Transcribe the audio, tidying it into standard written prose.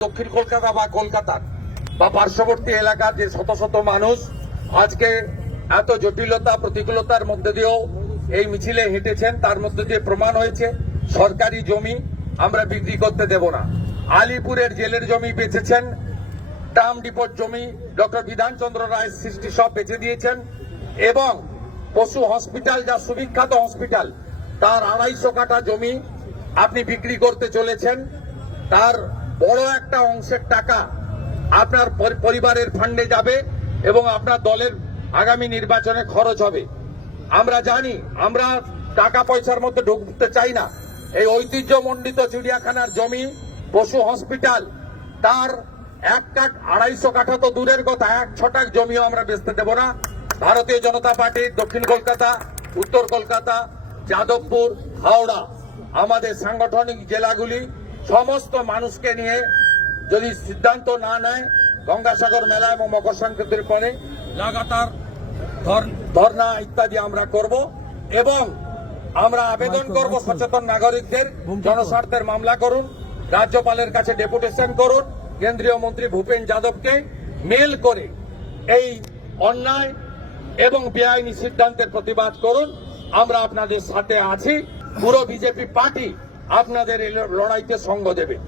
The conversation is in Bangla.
দক্ষিণ কলকাতা বা কলকাতার বা পার্শ্ববর্তী এলাকার যে শত শত মানুষ আজকে এত জটিলতা প্রতিকূলতার মধ্যে দিয়েও এই মিছিলে হেঁটেছেন, তার মধ্যে দিয়ে প্রমাণ হয়েছে সরকারি জমি আমরা বিক্রি করতে দেব না। আলিপুরের জেলের জমি বেচেছেন, ট্রাম ডিপোর জমি ডক্টর বিধানচন্দ্র রায় সৃষ্টি সব বেচে দিয়েছেন এবং পশু হসপিটাল, যা সুবিখ্যাত হসপিটাল, তার 250 কাঠা জমি আপনি বিক্রি করতে চলেছেন। তার বড় একটা অংশের টাকা আপনার পরিবারের ফান্ডে যাবে এবং আপনার দলের আগামী নির্বাচনে খরচ হবে। আমরা জানি, আমরা টাকা পয়সার মধ্যে ঢুকতে চাই না। এই ঐতিহ্যমণ্ডিত চিড়িয়াখানার জমি, পশু হসপিটাল, তার 1 কাঠ 250 কাঠা তো দূরের কথা, 1 ছটাক জমিও আমরা বেচতে দেব না। ভারতীয় জনতা পার্টি দক্ষিণ কলকাতা, উত্তর কলকাতা, যাদবপুর, হাওড়া, আমাদের সাংগঠনিক জেলাগুলি সমস্ত মানুষকে নিয়ে যদি সিদ্ধান্ত না নেয়, গঙ্গাসাগর মেলা এবং মকর সংক্রান্তির পরে লাগাতার ধর্ণা ইত্যাদি আমরা করব এবং আমরা আবেদন করব সচেতন নাগরিকদের, জনস্বার্থের মামলা করুন, রাজ্যপালের কাছে ডেপুটেশন করুন, কেন্দ্রীয় মন্ত্রী ভূপেন যাদবকে মেল করে এই অন্যায় এবং বেআইনি সিদ্ধান্তের প্রতিবাদ করুন। আমরা আপনাদের সাথে আছি। পুরো বিজেপি পার্টি আপনাদের এই লড়াইতে সঙ্গ দেবে।